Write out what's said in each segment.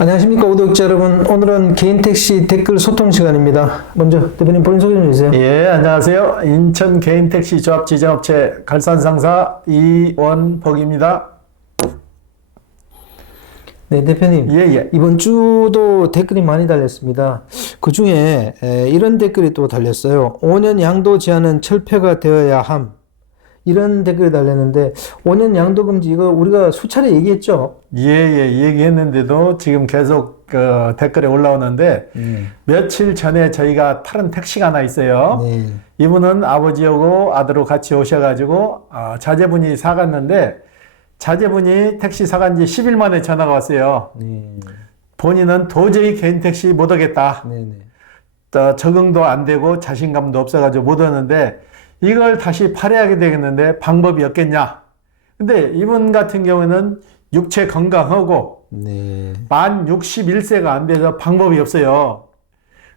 안녕하십니까 구독자 여러분. 오늘은 개인 택시 댓글 소통 시간입니다. 먼저 대표님 본인 소개 좀 해주세요. 예, 안녕하세요. 인천 개인 택시 조합 지정업체 갈산상사 이원복입니다. 네, 대표님. 예. 이번 주도 댓글이 많이 달렸습니다. 그 중에 이런 댓글이 또 달렸어요. 5년 양도 제한은 철폐가 되어야 함. 이런 댓글이 달렸는데 5년 양도 금지 이거 우리가 수차례 얘기했죠? 얘기했는데도 지금 계속 댓글이 올라오는데 며칠 전에 저희가 타는 택시가 하나 있어요. 네. 이분은 아버지하고 아들하고 같이 오셔가지고 자제분이 사갔는데 자제분이 택시 사간 지 10일 만에 전화가 왔어요. 네. 본인은 도저히 개인 택시 못 오겠다. 네네. 적응도 안 되고 자신감도 없어가지고 못 오는데 이걸 다시 팔아야 되겠는데 방법이 없겠냐. 근데 이분 같은 경우에는 육체 건강하고 네. 만 61세가 안 돼서 방법이 없어요.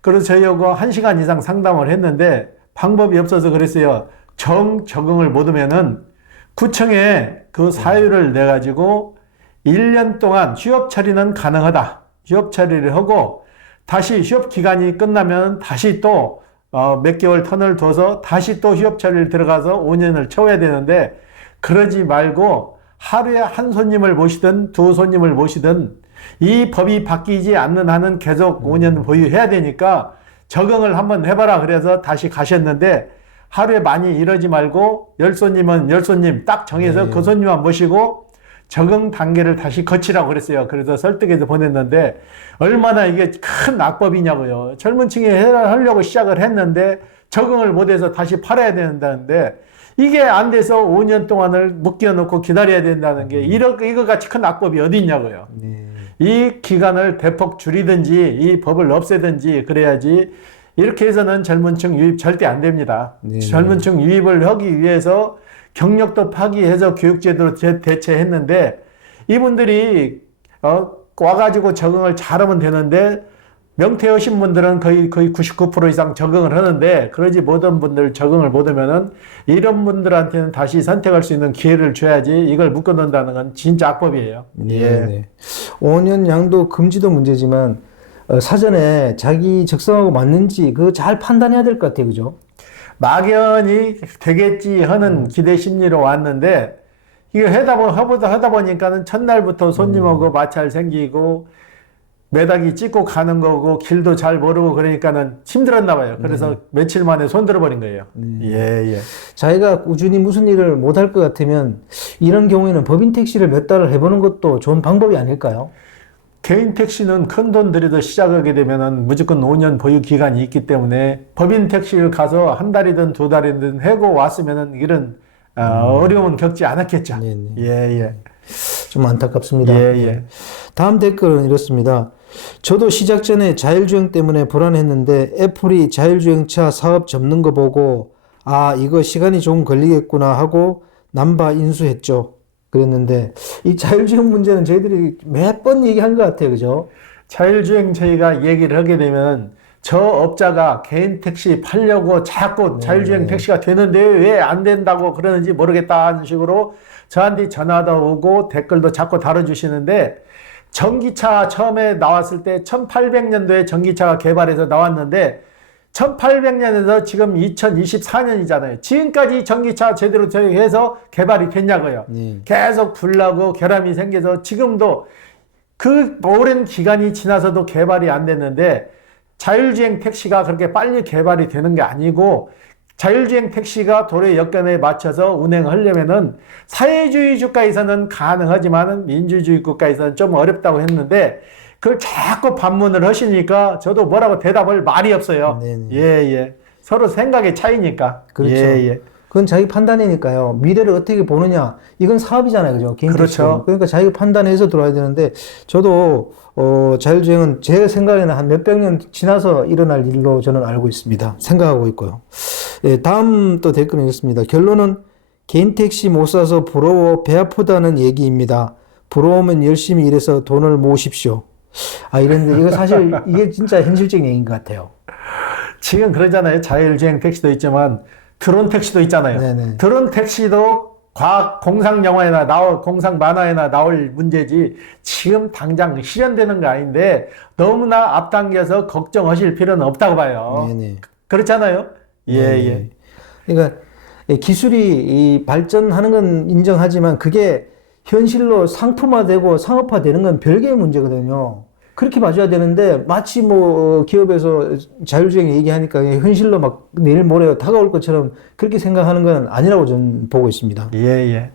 그래서 저희하고 1시간 이상 상담을 했는데 방법이 없어서 그랬어요. 적응을 못 하면은 구청에 그 사유를 내가지고 1년 동안 휴업 처리는 가능하다. 휴업 처리를 하고 다시 휴업 기간이 끝나면 다시 또 몇 개월 턴을 둬서 다시 또 휴업 처리를 들어가서 5년을 채워야 되는데 그러지 말고 하루에 한 손님을 모시든 두 손님을 모시든 이 법이 바뀌지 않는 한은 계속 5년 보유해야 되니까 적응을 한번 해봐라. 그래서 다시 가셨는데 하루에 많이 이러지 말고 10손님은 10손님 딱 정해서 그 손님만 모시고 적응 단계를 다시 거치라고 그랬어요. 그래서 설득해서 보냈는데 얼마나 이게 큰 악법이냐고요. 젊은 층이 하려고 시작을 했는데 적응을 못해서 다시 팔아야 된다는데 이게 안 돼서 5년 동안을 묶여놓고 기다려야 된다는 게 이거 같이 큰 악법이 어디 있냐고요. 이 기간을 대폭 줄이든지 이 법을 없애든지 그래야지 이렇게 해서는 젊은 층 유입 절대 안 됩니다. 젊은 층 유입을 하기 위해서 경력도 파기해서 교육제도로 대체했는데 이분들이 와가지고 적응을 잘하면 되는데 명퇴하신 분들은 거의 99% 이상 적응을 하는데 그러지 못한 분들 적응을 못하면은 이런 분들한테는 다시 선택할 수 있는 기회를 줘야지 이걸 묶어놓는다는 건 진짜 악법이에요. 네. 5년 양도 금지도 문제지만 사전에 자기 적성하고 맞는지 그거 잘 판단해야 될 것 같아요. 그죠? 막연히 되겠지 하는 기대 심리로 왔는데 이거 하다 보니까는 첫날부터 손님하고 마찰 생기고 매닥이 찍고 가는 거고 길도 잘 모르고 그러니까는 힘들었나 봐요. 그래서 며칠 만에 손 들어버린 거예요. 자기가 꾸준히 무슨 일을 못할 것 같으면 이런 경우에는 법인 택시를 몇 달을 해보는 것도 좋은 방법이 아닐까요? 개인 택시는 큰 돈 들여도 시작하게 되면은 무조건 5년 보유 기간이 있기 때문에 법인 택시를 가서 한 달이든 두 달이든 해고 왔으면은 이런 어려움은 겪지 않았겠죠. 좀 안타깝습니다. 다음 댓글은 이렇습니다. 저도 시작 전에 자율주행 때문에 불안했는데 애플이 자율주행차 사업 접는 거 보고 이거 시간이 좀 걸리겠구나 하고 남바 인수했죠. 그랬는데 이 자율주행 문제는 저희들이 몇 번 얘기한 것 같아요. 그죠? 자율주행 저희가 얘기를 하게 되면 저 업자가 개인 택시 팔려고 자꾸 자율주행 택시가 되는데 왜 안 된다고 그러는지 모르겠다는 식으로 저한테 전화도 오고 댓글도 자꾸 달아주시는데 전기차 처음에 나왔을 때 1800년도에 전기차가 개발해서 나왔는데 1800년에서 지금 2024년이잖아요. 지금까지 전기차 제대로 해서 개발이 됐냐고요. 계속 불나고 결함이 생겨서 지금도 그 오랜 기간이 지나서도 개발이 안 됐는데 자율주행 택시가 그렇게 빨리 개발이 되는 게 아니고 자율주행 택시가 도로의 여건에 맞춰서 운행하려면은 사회주의 국가에서는 가능하지만 민주주의 국가에서는 좀 어렵다고 했는데 그걸 자꾸 반문을 하시니까 저도 뭐라고 대답을 말이 없어요. 서로 생각의 차이니까. 그렇죠. 그건 자기 판단이니까요. 미래를 어떻게 보느냐. 이건 사업이잖아요. 그죠? 개인 그렇죠. 그러니까 자기가 판단해서 들어와야 되는데 저도 자율주행은 제 생각에는 한 몇백 년 지나서 일어날 일로 저는 알고 있습니다. 생각하고 있고요. 다음 또 댓글이 있습니다. 결론은 개인 택시 못 사서 부러워 배 아프다는 얘기입니다. 부러우면 열심히 일해서 돈을 모으십시오. 이런데 이거 사실 이게 진짜 현실적인 얘기인 것 같아요. 지금 그러잖아요. 자율주행 택시도 있지만 드론 택시도 있잖아요. 드론 택시도 과학 공상 영화에나 공상 만화에나 나올 문제지 지금 당장 실현되는 거 아닌데 너무나 앞당겨서 걱정하실 필요는 없다고 봐요. 네네. 그렇잖아요. 예, 네네. 예. 그러니까 기술이 이 발전하는 건 인정하지만 그게 현실로 상품화되고 상업화되는 건 별개의 문제거든요. 그렇게 봐줘야 되는데 마치 뭐 기업에서 자율주행 얘기하니까 현실로 막 내일 모레 다가올 것처럼 그렇게 생각하는 건 아니라고 저는 보고 있습니다. 예, 예.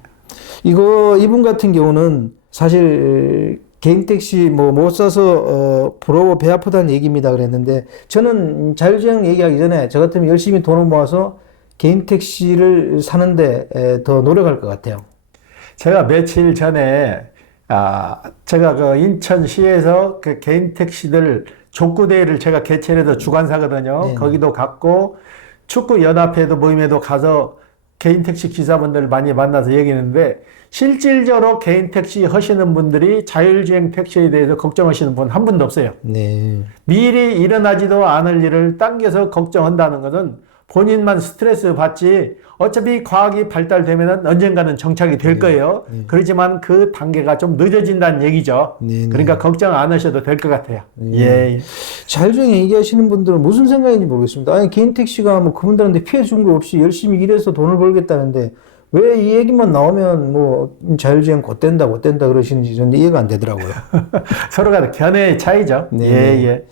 이분 같은 경우는 사실 개인 택시 뭐 못 사서 부러워 배 아프다는 얘기입니다 그랬는데 저는 자율주행 얘기하기 전에 저 같으면 열심히 돈을 모아서 개인 택시를 사는데 더 노력할 것 같아요. 제가 며칠 전에 제가 그 인천시에서 그 개인 택시들 족구대회를 제가 개최해서 주관사거든요. 네네. 거기도 갔고 축구 연합회도 모임에도 가서 개인 택시 기사분들 많이 만나서 얘기했는데 실질적으로 개인 택시 하시는 분들이 자율주행 택시에 대해서 걱정하시는 분 한 분도 없어요. 네. 미리 일어나지도 않을 일을 당겨서 걱정한다는 것은 본인만 스트레스 받지 어차피 과학이 발달되면 언젠가는 정착이 될 거예요. 그렇지만 그 단계가 좀 늦어진다는 얘기죠. 네, 그러니까 걱정 안 하셔도 될 것 같아요. 네. 예. 자율주행 얘기하시는 분들은 무슨 생각인지 모르겠습니다. 아니 개인 택시가 뭐 그분들한테 피해 준 거 없이 열심히 일해서 돈을 벌겠다는데 왜 이 얘기만 나오면 뭐 자율주행 곧 된다 그러시는지 저는 이해가 안 되더라고요. 서로가 견해의 차이죠. 네. 예, 예.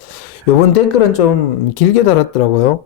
요번 댓글은 좀 길게 달았더라고요.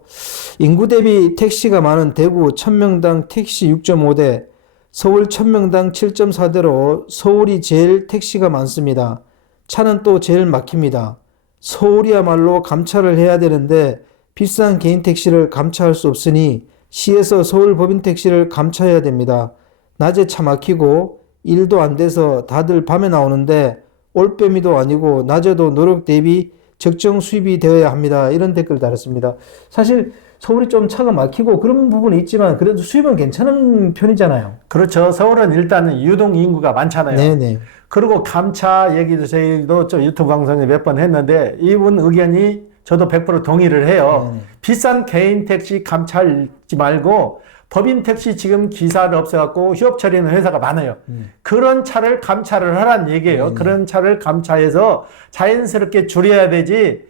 인구 대비 택시가 많은 대구 1000명당 택시 6.5대, 서울 1000명당 7.4대로 서울이 제일 택시가 많습니다. 차는 또 제일 막힙니다. 서울이야말로 감차를 해야 되는데 비싼 개인 택시를 감차할 수 없으니 시에서 서울 법인 택시를 감차해야 됩니다. 낮에 차 막히고 일도 안 돼서 다들 밤에 나오는데 올빼미도 아니고 낮에도 노력 대비 적정 수입이 되어야 합니다. 이런 댓글 달았습니다. 사실 서울이 좀 차가 막히고 그런 부분이 있지만 그래도 수입은 괜찮은 편이잖아요. 그렇죠. 서울은 일단은 유동 인구가 많잖아요. 네네. 그리고 감차 얘기도 저희도 좀 유튜브 방송에 몇 번 했는데 이분 의견이 저도 100% 동의를 해요. 비싼 개인 택시 감차하지 말고 법인 택시 지금 기사를 없애갖고 휴업 처리하는 회사가 많아요. 그런 차를 감차를 하라는 얘기예요. 그런 차를 감차해서 자연스럽게 줄여야 되지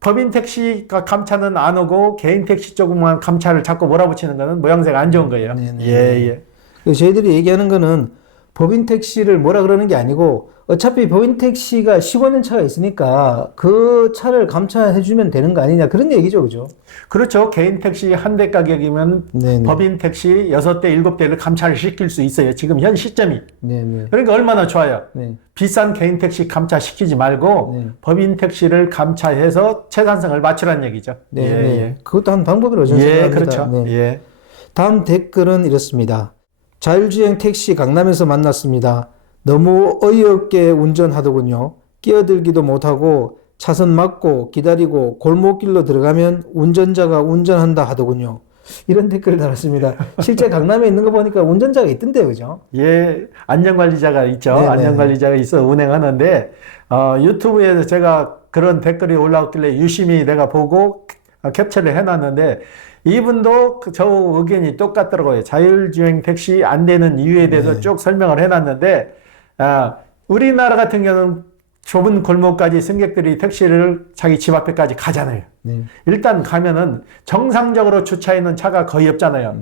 법인 택시가 감차는 안 오고 개인 택시 쪽만 감차를 자꾸 몰아붙이는 거는 모양새가 안 좋은 거예요. 예, 예. 저희들이 얘기하는 거는 법인 택시를 뭐라 그러는 게 아니고 어차피 법인 택시가 15년 차가 있으니까 그 차를 감차해주면 되는 거 아니냐 그런 얘기죠, 그죠? 그렇죠. 개인 택시 한 대 가격이면 네네. 법인 택시 6대, 7대를 감차를 시킬 수 있어요. 지금 현 시점이. 네네. 그러니까 얼마나 좋아요. 네. 비싼 개인 택시 감차시키지 말고 네. 법인 택시를 감차해서 채산성을 맞추라는 얘기죠. 네, 예, 네. 예. 그것도 한 방법이라고 저는 예, 생각합니다. 그렇죠. 네. 예. 다음 댓글은 이렇습니다. 자율주행 택시 강남에서 만났습니다. 너무 어이없게 운전하더군요. 끼어들기도 못하고 차선 막고 기다리고 골목길로 들어가면 운전자가 운전한다 하더군요. 이런 댓글을 달았습니다. 실제 강남에 있는 거 보니까 운전자가 있던데요, 그죠? 예, 안전관리자가 있죠. 네네. 안전관리자가 있어 운행하는데, 유튜브에서 제가 그런 댓글이 올라왔길래 유심히 내가 보고 캡처를 해놨는데, 이분도 저 의견이 똑같더라고요. 자율주행 택시 안 되는 이유에 대해서 쭉 설명을 해놨는데, 우리나라 같은 경우는 좁은 골목까지 승객들이 택시를 자기 집 앞에까지 가잖아요. 일단 가면은 정상적으로 주차해놓은 차가 거의 없잖아요.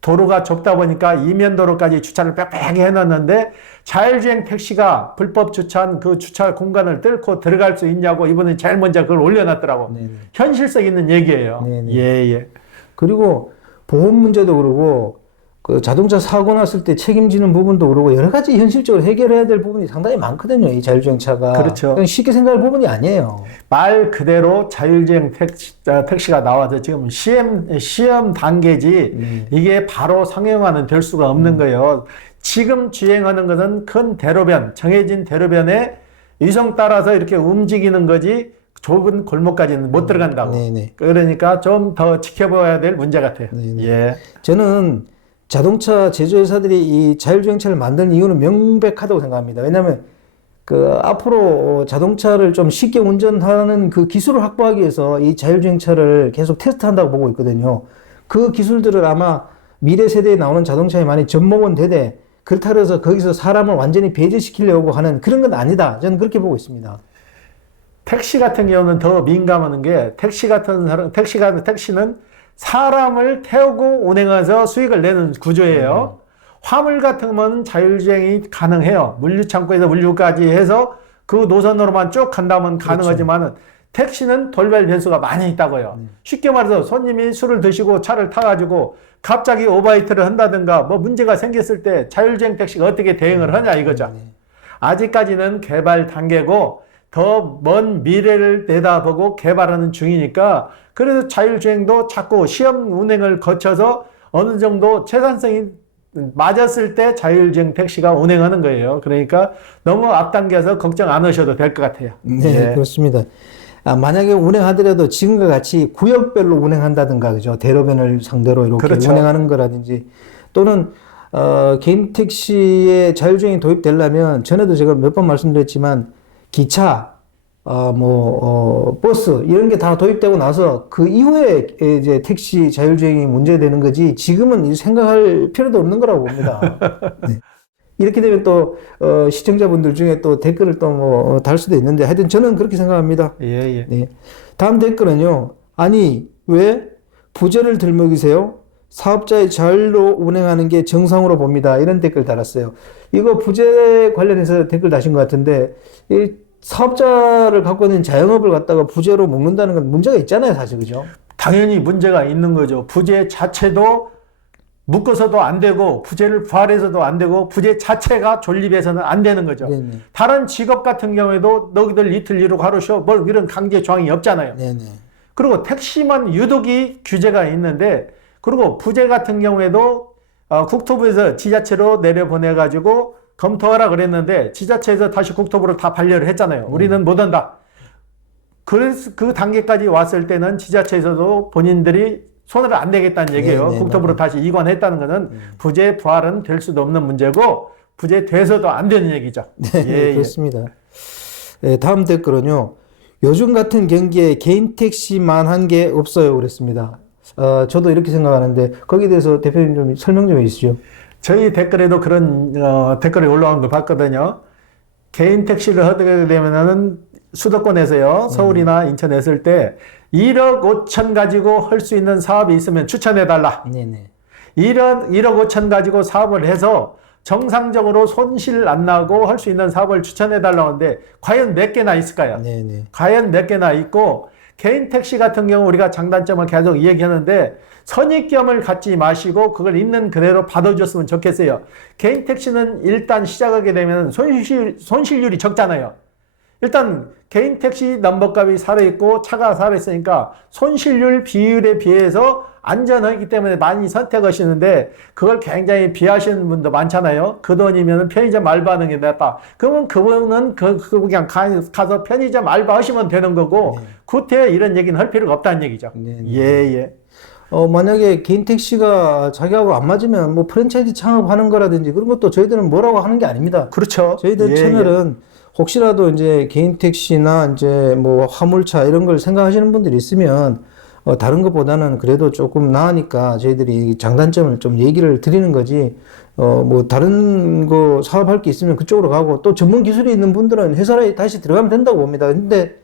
도로가 좁다 보니까 이면도로까지 주차를 빽빽하게 해놨는데 자율주행 택시가 불법 주차한 그 주차 공간을 뚫고 들어갈 수 있냐고 이분은 제일 먼저 그걸 올려놨더라고. 현실성 있는 얘기예요. 네네. 예, 예. 그리고 보험 문제도 그러고 그 자동차 사고 났을 때 책임지는 부분도 그러고 여러 가지 현실적으로 해결해야 될 부분이 상당히 많거든요. 이 자율주행차가. 그렇죠. 그냥 쉽게 생각할 부분이 아니에요. 말 그대로 자율주행 택시가 나와서 지금 시험 단계지 이게 바로 상용화는 될 수가 없는 거예요. 지금 주행하는 것은 큰 대로변, 정해진 대로변에 위성 따라서 이렇게 움직이는 거지 좁은 골목까지는 못 들어간다고. 네네. 그러니까 좀 더 지켜봐야 될 문제 같아요. 네네. 예. 저는 자동차 제조회사들이 이 자율주행차를 만드는 이유는 명백하다고 생각합니다. 왜냐하면 그 앞으로 자동차를 좀 쉽게 운전하는 그 기술을 확보하기 위해서 이 자율주행차를 계속 테스트한다고 보고 있거든요. 그 기술들을 아마 미래 세대에 나오는 자동차에 많이 접목은 되되 그렇다고 해서 거기서 사람을 완전히 배제시키려고 하는 그런 건 아니다. 저는 그렇게 보고 있습니다. 택시 같은 경우는 더 민감한 게 택시는 사람을 태우고 운행해서 수익을 내는 구조예요. 화물 같은 건 자율주행이 가능해요. 물류창고에서 물류까지 해서 그 노선으로만 쭉 간다면 가능하지만은 택시는 돌발 변수가 많이 있다고요. 쉽게 말해서 손님이 술을 드시고 차를 타가지고 갑자기 오버히트를 한다든가 뭐 문제가 생겼을 때 자율주행 택시가 어떻게 대응을 하냐 이거죠. 아직까지는 개발 단계고 더 먼 미래를 내다보고 개발하는 중이니까 그래서 자율주행도 자꾸 시험 운행을 거쳐서 어느 정도 최단성이 맞았을 때 자율주행 택시가 운행하는 거예요. 그러니까 너무 앞당겨서 걱정 안 하셔도 될 것 같아요. 네, 그렇습니다. 만약에 운행하더라도 지금과 같이 구역별로 운행한다든가, 그죠? 대로변을 상대로 이렇게 그렇죠. 운행하는 운행하는 거라든지 또는 개인 택시의 자율주행이 도입되려면 전에도 제가 몇 번 말씀드렸지만 기차, 버스 이런 게 다 도입되고 나서 그 이후에 이제 택시 자율주행이 문제되는 거지 지금은 생각할 필요도 없는 거라고 봅니다. 네. 이렇게 되면 또 시청자분들 중에 또 댓글을 또 달 수도 있는데 하여튼 저는 그렇게 생각합니다. 예. 네. 다음 댓글은요. 아니 왜 부재를 들먹이세요? 사업자의 자율로 운행하는 게 정상으로 봅니다. 이런 댓글 달았어요. 이거 부재 관련해서 댓글 다신 것 같은데 이 사업자를 갖고 있는 자영업을 갖다가 부재로 묶는다는 건 문제가 있잖아요, 사실 그죠? 당연히 문제가 있는 거죠. 부재 자체도 묶어서도 안 되고 부재를 부활해서도 안 되고 부재 자체가 존립해서는 안 되는 거죠. 네네. 다른 직업 같은 경우에도 너희들 이틀 이루고 하루 쉬어 뭐 이런 강제 조항이 없잖아요. 네네. 그리고 택시만 유독이 규제가 있는데 그리고 부재 같은 경우에도 국토부에서 지자체로 내려보내가지고 검토하라 그랬는데 지자체에서 다시 국토부로 다 반려를 했잖아요. 우리는 못한다. 그래서 그 단계까지 왔을 때는 지자체에서도 본인들이 손을 안 대겠다는 얘기예요. 네, 국토부로 다시 이관했다는 것은 부재 부활은 될 수도 없는 문제고 부재 돼서도 안 되는 얘기죠. 네, 그렇습니다. 네, 다음 댓글은요. 요즘 같은 경기에 개인 택시만 한 게 없어요. 그랬습니다. 저도 이렇게 생각하는데 거기에 대해서 대표님 좀 설명 좀 해주시죠. 저희 댓글에도 그런 댓글이 올라온 거 봤거든요. 개인 택시를 하게 되면은 수도권에서요, 서울이나 인천 했을 때 1억 5천 가지고 할 수 있는 사업이 있으면 추천해달라. 네네. 1억 5천 가지고 사업을 해서 정상적으로 손실 안 나고 할 수 있는 사업을 추천해달라고 하는데 과연 몇 개나 있을까요? 네네. 과연 몇 개나 있고 개인 택시 같은 경우 우리가 장단점을 계속 이야기하는데 선입견을 갖지 마시고 그걸 있는 그대로 받아줬으면 좋겠어요. 개인 택시는 일단 시작하게 되면 손실률이 적잖아요. 일단 개인 택시 넘버값이 살아있고 차가 살아있으니까 손실률 비율에 비해서 안전하기 때문에 많이 선택하시는데 그걸 굉장히 비하시는 분도 많잖아요. 그 돈이면 편의점 알바하는 게 낫다. 그러면 그분은 그냥 가서 편의점 알바하시면 되는 거고 구태 이런 얘기는 할 필요가 없다는 얘기죠. 예. 만약에 개인 택시가 자기하고 안 맞으면 뭐 프랜차이즈 창업하는 거라든지 그런 것도 저희들은 뭐라고 하는 게 아닙니다. 그렇죠. 저희들 채널은 혹시라도 이제 개인 택시나 이제 뭐 화물차 이런 걸 생각하시는 분들이 있으면 다른 것보다는 그래도 조금 나으니까 저희들이 장단점을 좀 얘기를 드리는 거지. 뭐 다른 거 사업할 게 있으면 그쪽으로 가고 또 전문 기술이 있는 분들은 회사에 다시 들어가면 된다고 봅니다. 근데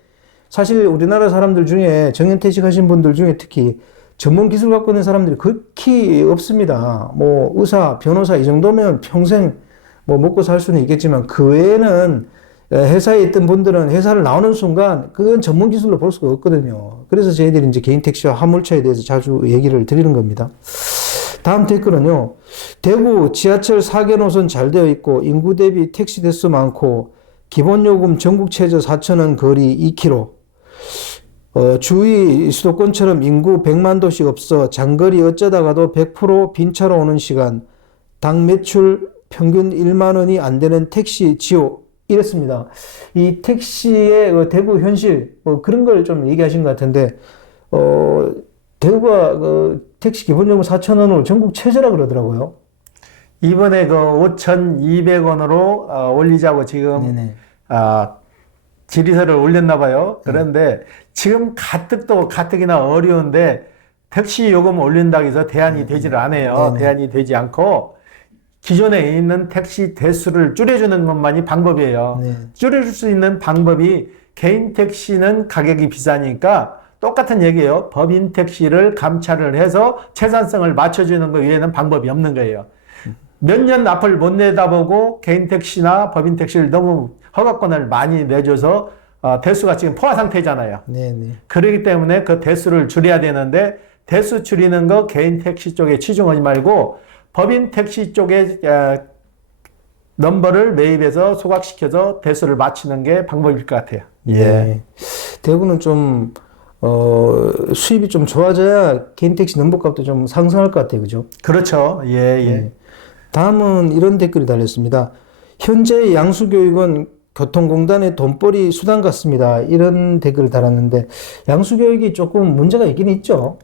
사실 우리나라 사람들 중에 정년퇴직 하신 분들 중에 특히 전문 기술 갖고 있는 사람들이 극히 없습니다. 뭐 의사, 변호사 이 정도면 평생 뭐 먹고 살 수는 있겠지만 그 외에는 회사에 있던 분들은 회사를 나오는 순간 그건 전문 기술로 볼 수가 없거든요. 그래서 저희들이 이제 개인 택시와 화물차에 대해서 자주 얘기를 드리는 겁니다. 다음 댓글은요. 대구 지하철 4개 노선 잘 되어 있고 인구 대비 택시 대수 많고 기본 요금 전국 최저 4,000원 거리 2km. 주위 수도권처럼 인구 100만 도씩 없어 장거리 어쩌다가도 100% 빈차로 오는 시간, 당 매출 평균 1만 원이 안 되는 택시 지옥. 이랬습니다. 이 택시의 대구 현실, 그런 걸 좀 얘기하신 것 같은데, 대구가 택시 기본요금 4,000원으로 전국 최저라 그러더라고요. 이번에 5,200원으로 올리자고 지금 질의서를 올렸나 봐요. 그런데 지금 가뜩이나 어려운데 택시 요금 올린다고 해서 대안이 되지를 않아요. 네네. 대안이 되지 않고 기존에 있는 택시 대수를 줄여주는 것만이 방법이에요. 네. 줄여줄 수 있는 방법이 개인 택시는 가격이 비싸니까 똑같은 얘기예요. 법인 택시를 감차를 해서 채산성을 맞춰주는 것 외에는 방법이 없는 거예요. 몇 년 앞을 못 내다보고 개인 택시나 법인 택시를 너무 허가권을 많이 내줘서 대수가 지금 포화 상태잖아요. 네네. 그렇기 때문에 그 대수를 줄여야 되는데 대수 줄이는 거 개인 택시 쪽에 치중하지 말고 법인 택시 쪽에 넘버를 매입해서 소각시켜서 대수를 맞추는 게 방법일 것 같아요. 네. 대구는 좀 수입이 좀 좋아져야 개인 택시 넘버값도 좀 상승할 것 같아요, 그죠? 그렇죠. 예, 예. 네. 다음은 이런 댓글이 달렸습니다. 현재 양수교육은 교통공단의 돈벌이 수단 같습니다. 이런 댓글을 달았는데 양수교육이 조금 문제가 있긴 있죠.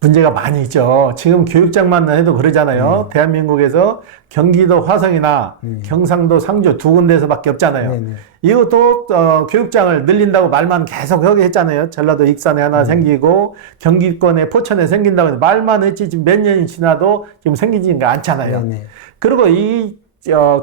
문제가 많이 있죠. 지금 교육장만 해도 그러잖아요. 대한민국에서 경기도 화성이나 경상도 상주 두 군데에서밖에 없잖아요. 네네. 이것도 교육장을 늘린다고 말만 계속 하게 했잖아요. 전라도 익산에 하나 생기고 경기권에 포천에 생긴다고 해서 말만 했지 지금 몇 년이 지나도 지금 생기지가 않잖아요. 네네. 그리고 이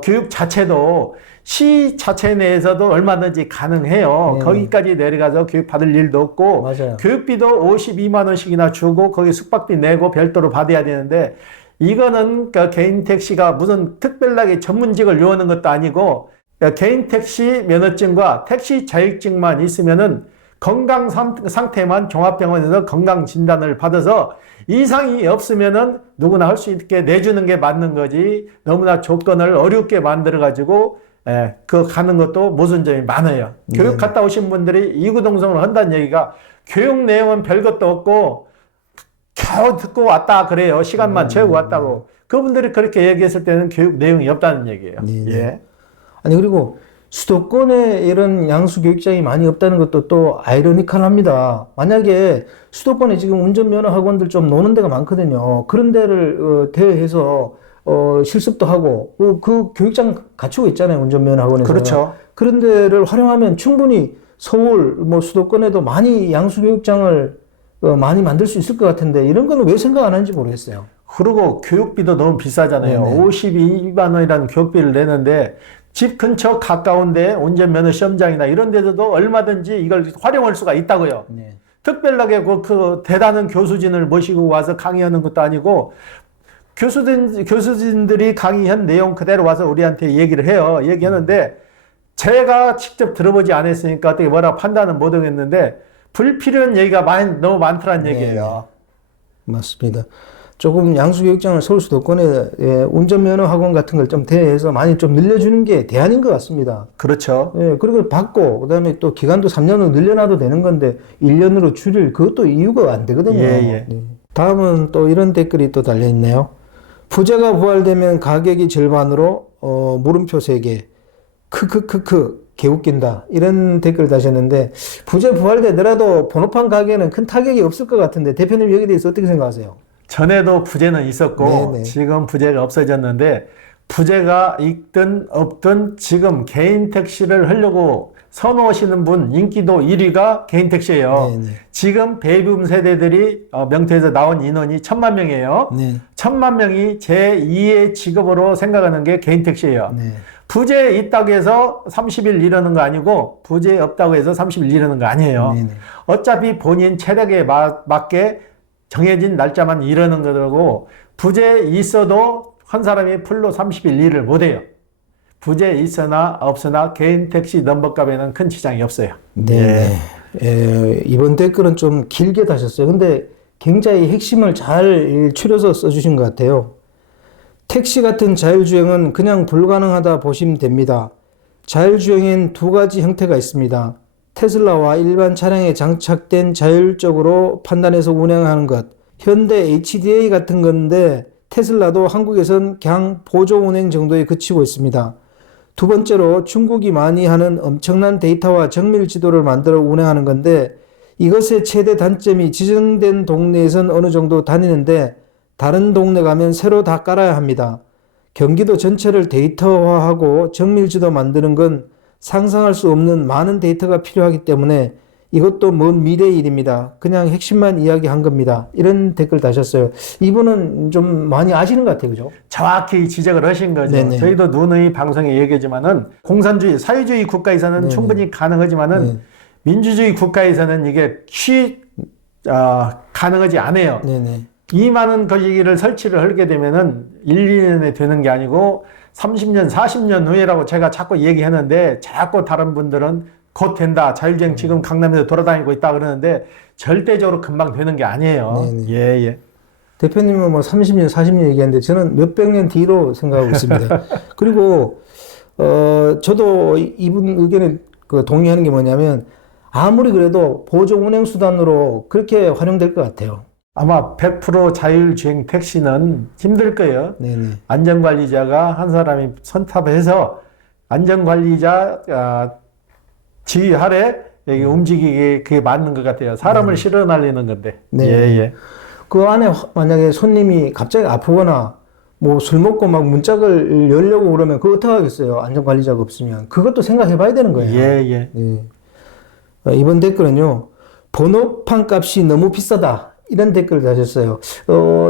교육 자체도 시 자체 내에서도 얼마든지 가능해요. 네네. 거기까지 내려가서 교육 받을 일도 없고 맞아요. 교육비도 52만 원씩이나 주고 거기 숙박비 내고 별도로 받아야 되는데 이거는 그 개인 택시가 무슨 특별하게 전문직을 요하는 것도 아니고 개인 택시 면허증과 택시 자격증만 있으면은 건강 상태만 종합병원에서 건강 진단을 받아서 이상이 없으면은 누구나 할 수 있게 내주는 게 맞는 거지 너무나 조건을 어렵게 만들어 가지고 그 가는 것도 모순점이 많아요. 교육 갔다 오신 분들이 이구동성을 한다는 얘기가 교육 내용은 별것도 없고 겨우 듣고 왔다 그래요. 시간만 채우고 왔다고. 그분들이 그렇게 얘기했을 때는 교육 내용이 없다는 얘기예요. 네네. 예. 아니 그리고 수도권에 이런 양수 교육장이 많이 없다는 것도 또 아이러니컬합니다. 만약에 수도권에 지금 운전면허 학원들 좀 노는 데가 많거든요. 그런 데를 대여해서 실습도 하고 그 교육장 갖추고 있잖아요. 운전면허 학원에서. 그렇죠. 그런 데를 활용하면 충분히 서울 뭐 수도권에도 많이 양수 교육장을 많이 만들 수 있을 것 같은데 이런 거는 왜 생각 안 하는지 모르겠어요. 그리고 교육비도 너무 비싸잖아요. 네네. 52만 원이라는 교육비를 내는데 집 근처 가까운데 운전면허 시험장이나 이런 데서도 얼마든지 이걸 활용할 수가 있다고요. 네. 특별하게 그 대단한 교수진을 모시고 와서 강의하는 것도 아니고 교수진들이 강의한 내용 그대로 와서 우리한테 얘기를 해요. 얘기하는데 제가 직접 들어보지 않았으니까 어떻게 뭐라 판단은 못 하겠는데 불필요한 얘기가 너무 많더란 얘기예요. 맞습니다. 조금 양수교육장을 서울 수도권에 운전면허 학원 같은 걸 좀 대여해서 많이 좀 늘려주는 게 대안인 것 같습니다. 그렇죠. 예, 그리고 받고 그다음에 또 기간도 3년으로 늘려놔도 되는 건데 1년으로 줄일 그것도 이유가 안 되거든요. 예. 네. 다음은 또 이런 댓글이 또 달려 있네요. 부재가 부활되면 가격이 절반으로 물음표 3개 크크크크 개웃긴다 이런 댓글 다셨는데 부재 부활되더라도 번호판 가격에는 큰 타격이 없을 것 같은데 대표님 여기에 대해서 어떻게 생각하세요? 전에도 부재는 있었고 네네. 지금 부재가 없어졌는데 부재가 있든 없든 지금 개인 택시를 하려고 선호하시는 분 인기도 1위가 개인 택시예요. 네네. 지금 베이비붐 세대들이 명태에서 나온 인원이 1,000만 명이에요. 네. 1,000만 명이 제2의 직업으로 생각하는 게 개인 택시예요. 네. 부재 있다고 해서 30일 일하는 거 아니고 부재 없다고 해서 30일 일하는 거 아니에요. 네네. 어차피 본인 체력에 맞게 정해진 날짜만 일하는 거라고 부재 있어도 한 사람이 풀로 30일 일을 못 해요. 부재 있으나 없으나 개인 택시 넘버값에는 큰 지장이 없어요. 네. 이번 댓글은 좀 길게 다셨어요. 근데 굉장히 핵심을 잘 추려서 써주신 것 같아요. 택시 같은 자율주행은 그냥 불가능하다 보시면 됩니다. 자율주행엔 2가지 형태가 있습니다. 테슬라와 일반 차량에 장착된 자율적으로 판단해서 운행하는 것. 현대 HDA 같은 건데 테슬라도 한국에선 그냥 보조 운행 정도에 그치고 있습니다. 두 번째로 중국이 많이 하는 엄청난 데이터와 정밀 지도를 만들어 운행하는 건데 이것의 최대 단점이 지정된 동네에선 어느 정도 다니는데 다른 동네 가면 새로 다 깔아야 합니다. 경기도 전체를 데이터화하고 정밀 지도 만드는 건 상상할 수 없는 많은 데이터가 필요하기 때문에 이것도 먼 미래의 일입니다. 그냥 핵심만 이야기한 겁니다. 이런 댓글 다셨어요. 이분은 좀 많이 아시는 것 같아요. 그죠? 정확히 지적을 하신 거죠. 네네. 저희도 누누이 방송에 얘기하지만은 공산주의, 사회주의 국가에서는 네네. 충분히 가능하지만은 네. 민주주의 국가에서는 이게 가능하지 않아요. 네네. 이 많은 거시기를 설치를 하게 되면은 1, 2년에 되는 게 아니고 30년, 40년 후에라고 제가 자꾸 얘기하는데 자꾸 다른 분들은 곧 된다. 자율주행 지금 강남에서 돌아다니고 있다 그러는데 절대적으로 금방 되는 게 아니에요. 네네. 예, 예. 대표님은 뭐 30년, 40년 얘기하는데 저는 몇백 년 뒤로 생각하고 있습니다. 그리고, 저도 이분 의견에 동의하는 게 뭐냐면 아무리 그래도 보조 운행 수단으로 그렇게 활용될 것 같아요. 아마 100% 자율주행 택시는 힘들 거예요. 네네. 안전관리자가 한 사람이 선탑해서 안전관리자 지휘 아래 여기 움직이게 그게 맞는 것 같아요. 사람을 실어 날리는 건데. 네. 예, 예. 그 안에 만약에 손님이 갑자기 아프거나 뭐 술 먹고 막 문짝을 열려고 그러면 그거 어떻게 하겠어요? 안전관리자가 없으면. 그것도 생각해 봐야 되는 거예요. 예, 예. 예. 이번 댓글은요. 번호판 값이 너무 비싸다. 이런 댓글을 다셨어요.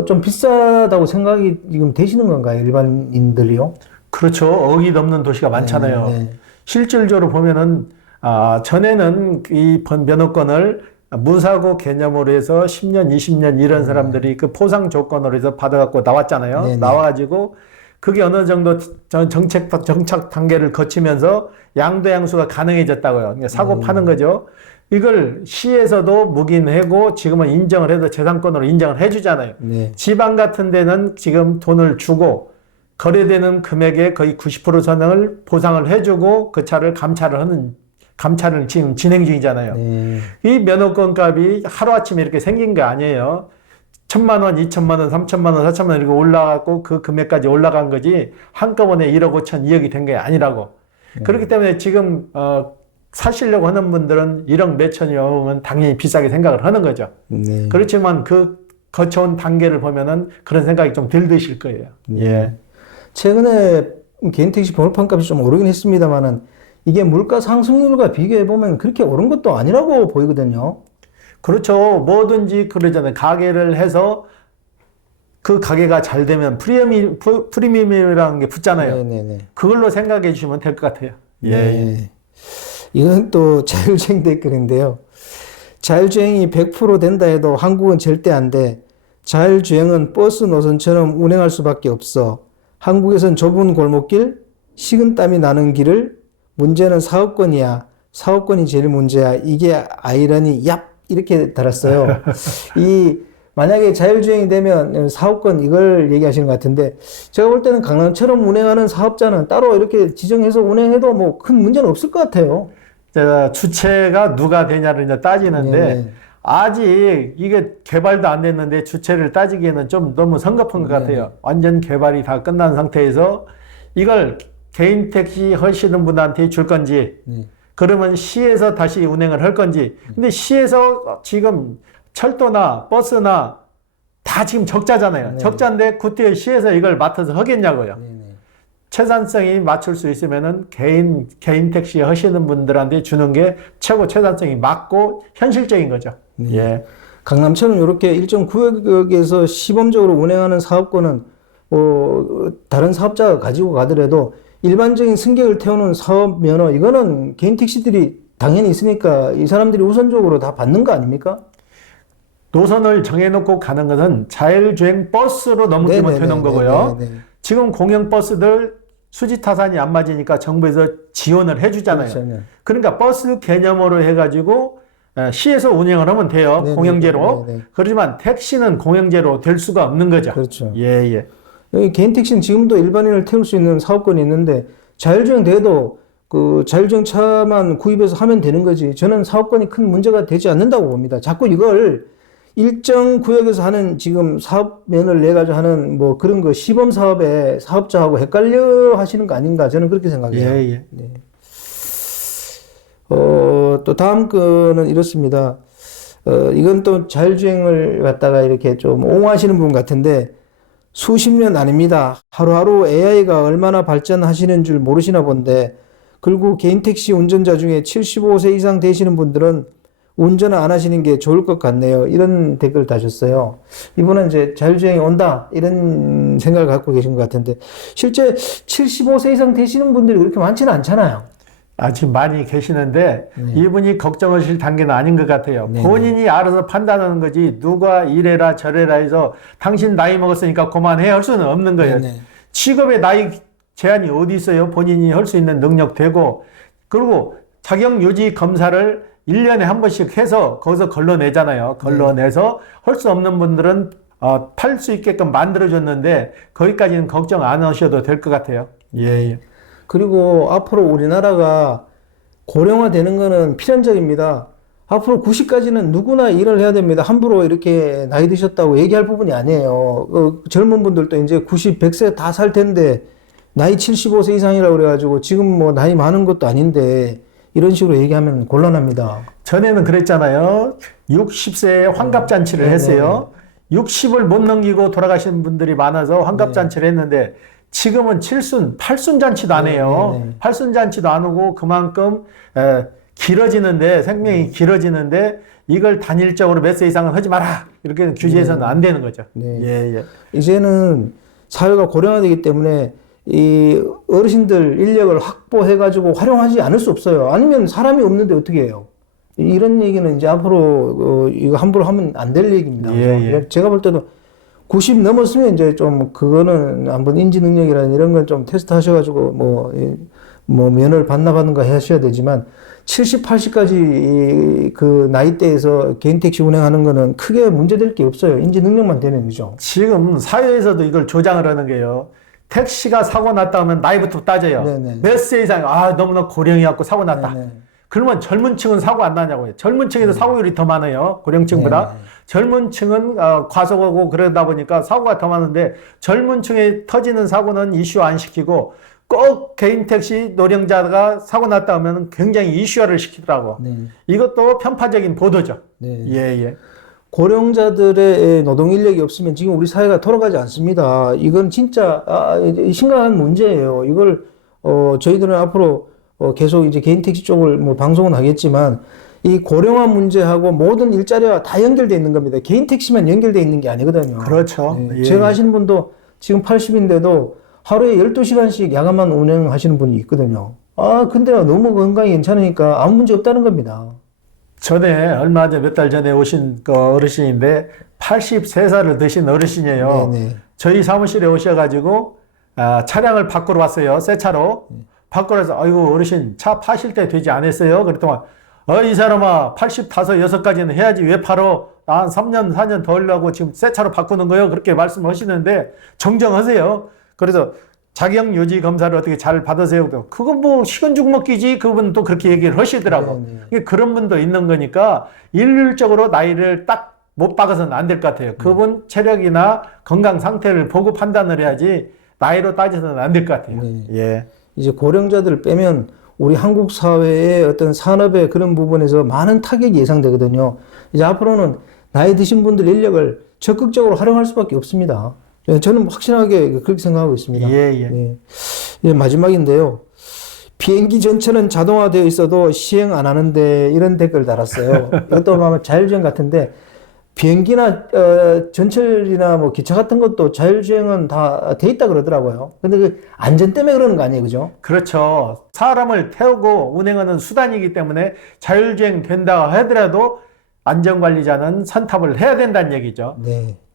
좀 비싸다고 생각이 지금 되시는 건가요? 일반인들이요? 그렇죠. 억이 넘는 도시가 많잖아요. 네, 네. 실질적으로 보면은 전에는 이 면허권을 무사고 개념으로 해서 10년, 20년 이런 사람들이 그 포상 조건으로 해서 받아갖고 나왔잖아요. 네네. 나와가지고 그게 어느 정도 정착 단계를 거치면서 양도양수가 가능해졌다고요. 그러니까 사고 파는 거죠. 이걸 시에서도 묵인하고 지금은 인정을 해도 재산권으로 인정을 해주잖아요. 네. 지방 같은 데는 지금 돈을 주고 거래되는 금액의 거의 90% 선을 보상을 해주고 그 차를 감차를 지금 진행 중이잖아요. 네. 이 면허권 값이 하루아침에 이렇게 생긴 게 아니에요. 1,000만 원, 2,000만 원, 3,000만 원, 4,000만 원 이렇게 올라가고 그 금액까지 올라간 거지 한꺼번에 1억 5천, 2억이 된 게 아니라고. 그렇기 때문에 지금 사시려고 하는 분들은 1억 몇천이 오면 당연히 비싸게 생각을 하는 거죠. 네. 그렇지만 그 거쳐온 단계를 보면은 그런 생각이 좀 덜 드실 거예요. 예. 최근에 개인 택시 번호판 값이 좀 오르긴 했습니다만은 이게 물가 상승률과 비교해 보면 그렇게 오른 것도 아니라고 보이거든요. 그렇죠. 뭐든지 그러잖아요. 가게를 해서 그 가게가 잘 되면 프리미엄이라는 게 붙잖아요. 네네네. 그걸로 생각해 주시면 될 것 같아요. 예. 네. 이건 또 자율주행 댓글인데요. 자율주행이 100% 된다 해도 한국은 절대 안 돼. 자율주행은 버스 노선처럼 운행할 수밖에 없어. 한국에선 좁은 골목길, 식은땀이 나는 길을 문제는 사업권이야. 사업권이 제일 문제야. 이게 아이러니 얍 이렇게 달았어요. 만약에 자율주행이 되면 사업권 이걸 얘기하시는 것 같은데 제가 볼 때는 강남처럼 운행하는 사업자는 따로 이렇게 지정해서 운행해도 뭐 큰 문제는 없을 것 같아요. 주체가 누가 되냐를 이제 따지는데 네. 아직 이게 개발도 안 됐는데 주체를 따지기에는 좀 너무 성급한 것 같아요. 완전 개발이 다 끝난 상태에서 이걸 개인 택시 하시는 분한테 줄 건지 그러면 시에서 다시 운행을 할 건지. 근데 시에서 지금 철도나 버스나 다 지금 적자잖아요. 네. 적자인데 그때 시에서 이걸 맡아서 하겠냐고요. 최단성이 맞출 수 있으면은 개인 택시 하시는 분들한테 주는 게 최고 최단성이 맞고 현실적인 거죠. 네. 예. 강남처럼 이렇게 일정 구역에서 시범적으로 운행하는 사업권은 다른 사업자가 가지고 가더라도 일반적인 승객을 태우는 사업 면허 이거는 개인 택시들이 당연히 있으니까 이 사람들이 우선적으로 다 받는 거 아닙니까? 노선을 정해놓고 가는 것은 자율주행 버스로 넘기면 되는 거고요. 지금 공영버스들 수지타산이 안 맞으니까 정부에서 지원을 해주잖아요. 그렇죠. 그러니까 버스 개념으로 해가지고 시에서 운영을 하면 돼요. 네네. 공영제로. 네네. 그렇지만 택시는 공영제로 될 수가 없는 거죠. 그렇죠. 예, 예. 여기 개인 택시는 지금도 일반인을 태울 수 있는 사업권이 있는데 자율주행 돼도 그 자율주행 차만 구입해서 하면 되는 거지. 저는 사업권이 큰 문제가 되지 않는다고 봅니다. 자꾸 이걸 일정 구역에서 하는 지금 사업면을 내가지고 하는 뭐 그런 거 시범 사업의 사업자하고 헷갈려 하시는 거 아닌가 저는 그렇게 생각해요. 예, 예. 네. 또 다음 거는 이렇습니다. 이건 또 자율주행을 갖다가 이렇게 좀 옹호하시는 분 같은데 수십 년 아닙니다. 하루하루 AI가 얼마나 발전하시는 줄 모르시나 본데 그리고 개인 택시 운전자 중에 75세 이상 되시는 분들은 운전을 안 하시는 게 좋을 것 같네요. 이런 댓글 다셨어요. 이분은 이제 자율주행이 온다 이런 생각을 갖고 계신 것 같은데 실제 75세 이상 되시는 분들이 그렇게 많지는 않잖아요. 아직 많이 계시는데 네. 이분이 걱정하실 단계는 아닌 것 같아요. 네. 본인이 알아서 판단하는 거지 누가 이래라 저래라 해서 당신 나이 먹었으니까 그만해 할 수는 없는 거예요. 네. 직업의 나이 제한이 어디 있어요? 본인이 할 수 있는 능력 되고 그리고 자격 유지 검사를 1년에 한 번씩 해서 거기서 걸러내잖아요. 걸러내서 할 수 없는 분들은 탈 수 있게끔 만들어줬는데 거기까지는 걱정 안 하셔도 될 것 같아요. 예. 그리고 앞으로 우리나라가 고령화되는 거는 필연적입니다. 앞으로 90까지는 누구나 일을 해야 됩니다. 함부로 이렇게 나이 드셨다고 얘기할 부분이 아니에요. 젊은 분들도 이제 90, 100세 다 살 텐데 나이 75세 이상이라고 그래가지고 지금 뭐 나이 많은 것도 아닌데 이런 식으로 얘기하면 곤란합니다. 전에는 그랬잖아요. 60세에 환갑잔치를 했어요. 60을 못 넘기고 돌아가시는 분들이 많아서 환갑잔치를 했는데 지금은 7순, 8순 잔치도 안 해요. 8순 잔치도 안 오고 그만큼 길어지는데 생명이 길어지는데 이걸 단일적으로 몇 세 이상은 하지 마라. 이렇게 규제해서는 안 되는 거죠. 예. 이제는 사회가 고령화되기 때문에 이 어르신들 인력을 확보해가지고 활용하지 않을 수 없어요. 아니면 사람이 없는데 어떻게 해요? 이런 얘기는 이제 앞으로 이거 함부로 하면 안 될 얘기입니다. 예. 제가 볼 때도 90 넘었으면 이제 좀 그거는 한번 인지 능력이라는 이런 걸 좀 테스트 하셔가지고 뭐 면허를 반납하는가 하셔야 되지만 70, 80까지 그 나이대에서 개인 택시 운행하는 거는 크게 문제될 게 없어요. 인지 능력만 되면 그죠. 지금 사회에서도 이걸 조장을 하는 게요. 택시가 사고 났다 하면 나이부터 따져요. 몇 세 이상, 너무나 고령이갖고 사고 났다. 그러면 젊은 층은 사고 안 나냐고요. 젊은 층에서 사고율이 더 많아요. 고령층보다. 젊은 층은 과속하고 그러다 보니까 사고가 더 많은데 젊은 층에 터지는 사고는 이슈 안 시키고 꼭 개인 택시 노령자가 사고 났다 하면 굉장히 이슈화를 시키더라고. 이것도 편파적인 보도죠. 예. 고령자들의 노동 인력이 없으면 지금 우리 사회가 돌아가지 않습니다. 이건 진짜 심각한 문제예요. 이걸 저희들은 앞으로 계속 이제 개인 택시 쪽을 뭐 방송은 하겠지만 이 고령화 문제하고 모든 일자리와 다 연결되어 있는 겁니다. 개인 택시만 연결되어 있는 게 아니거든요. 그렇죠. 예. 제가 아시는 분도 지금 80인데도 하루에 12시간씩 야간만 운행하시는 분이 있거든요. 근데 너무 건강이 괜찮으니까 아무 문제 없다는 겁니다. 전에 얼마 전에 몇 달 전에 오신 그 어르신인데 83살을 드신 어르신이에요. 저희 사무실에 오셔가지고 차량을 바꾸러 왔어요. 새 차로. 바꾸러 와서 아이고 어르신 차 파실 때 되지 않았어요? 그랬더니 이 사람아 85, 6까지는 해야지 왜 팔어? 한 3년, 4년 더 하려고 지금 새 차로 바꾸는 거예요? 그렇게 말씀하시는데 정정하세요. 그래서 자격 유지 검사를 어떻게 잘 받으세요? 그거 뭐 식은 죽 먹기지. 그분 또 그렇게 얘기를 하시더라고. 그런 분도 있는 거니까 일률적으로 나이를 딱 못 박아서는 안 될 것 같아요. 그분 체력이나 건강 상태를 보고 판단을 해야지 나이로 따져서는 안 될 것 같아요. 예. 이제 고령자들을 빼면 우리 한국 사회의 어떤 산업의 그런 부분에서 많은 타격이 예상되거든요. 이제 앞으로는 나이 드신 분들 인력을 적극적으로 활용할 수밖에 없습니다. 저는 확실하게 그렇게 생각하고 있습니다. 예. 마지막인데요. 비행기 전체는 자동화되어 있어도 시행 안 하는데 이런 댓글 달았어요. 이것도 아마 자율주행 같은데 비행기나 전철이나 뭐 기차 같은 것도 자율주행은 다 돼 있다 그러더라고요. 근데 그 안전 때문에 그러는 거 아니에요, 그죠? 그렇죠. 사람을 태우고 운행하는 수단이기 때문에 자율주행 된다 하더라도 안전관리자는 선탑을 해야 된다는 얘기죠.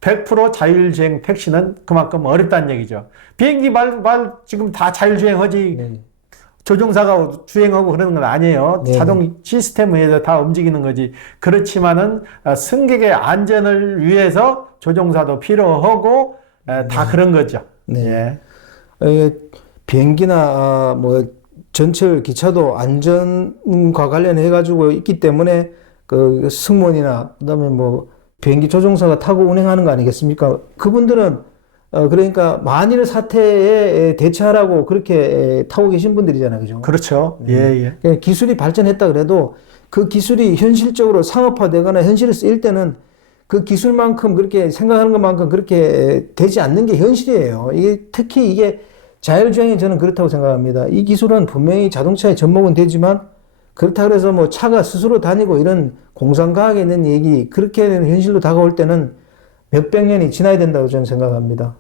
100% 자율주행 택시는 그만큼 어렵다는 얘기죠. 비행기 말 지금 다 자율주행하지. 조종사가 주행하고 그러는 건 아니에요. 자동 시스템에 의해서 다 움직이는 거지. 그렇지만은 승객의 안전을 위해서 조종사도 필요하고 다 그런 거죠. 비행기나 뭐 전철, 기차도 안전과 관련해 가지고 있기 때문에 그 승무원이나 그다음에 뭐 비행기 조종사가 타고 운행하는 거 아니겠습니까? 그분들은 그러니까 만일 사태에 대처하라고 그렇게 타고 계신 분들이잖아요, 그죠? 그렇죠. 예. 기술이 발전했다 그래도 그 기술이 현실적으로 상업화되거나 현실에 쓰일 때는 그 기술만큼 그렇게 생각하는 것만큼 그렇게 되지 않는 게 현실이에요. 특히 이게 자율주행이 저는 그렇다고 생각합니다. 이 기술은 분명히 자동차의 접목은 되지만 그렇다 그래서 뭐 차가 스스로 다니고 이런 공상과학에 있는 얘기, 그렇게 현실로 다가올 때는 몇백 년이 지나야 된다고 저는 생각합니다.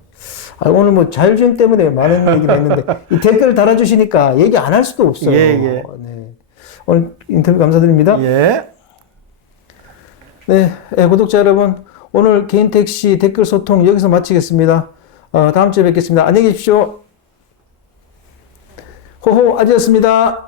오늘 뭐 자율주행 때문에 많은 얘기를 했는데 이 댓글 달아주시니까 얘기 안 할 수도 없어요. 예, 예. 네. 오늘 인터뷰 감사드립니다. 예. 네, 구독자 여러분, 오늘 개인 택시 댓글 소통 여기서 마치겠습니다. 다음 주에 뵙겠습니다. 안녕히 계십시오. 호호 아지였습니다.